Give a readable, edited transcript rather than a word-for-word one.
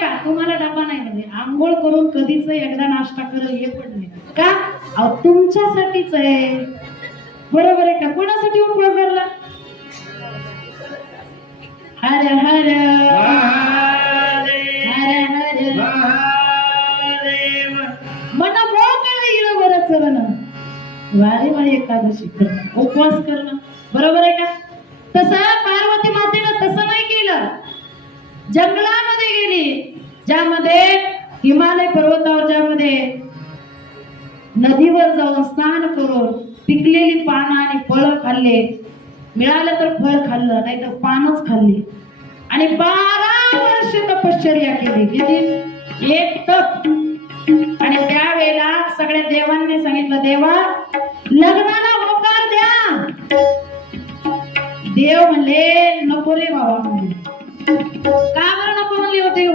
का तुम्हाला डबा नाही म्हणजे आंघोळ करून कधीच एकदा नाश्ता करेल हे पण नाही का? अहो तुमच्यासाठीच आहे. बरोबर आहे का? कोणासाठी उपवास धरला? हर हर हर हर मन मोकळं येणं बरं चरण वारी एकादशी करणं उपवास करणं बरोबर आहे का? तसं पार्वती मातेनं तसं नाही केलं. जंगलामध्ये गेली, ज्यामध्ये हिमालय पर्वतावर, ज्यामध्ये नदीवर जाऊन स्नान करून पिकलेली पानं आणि फळं खाल्ले. मिळालं तर फळ खाल्लं, नाही तर पानच खाल्ली. आणि 12 वर्ष तपश्चर्या केली. किती? एक तप. आणि त्यावेळेला सगळ्या देवांनी सांगितलं, देवा लग्नाला होकार द्या. देव म्हणले नको रे बाबा. म्हणले का बरं नको म्हणले होते?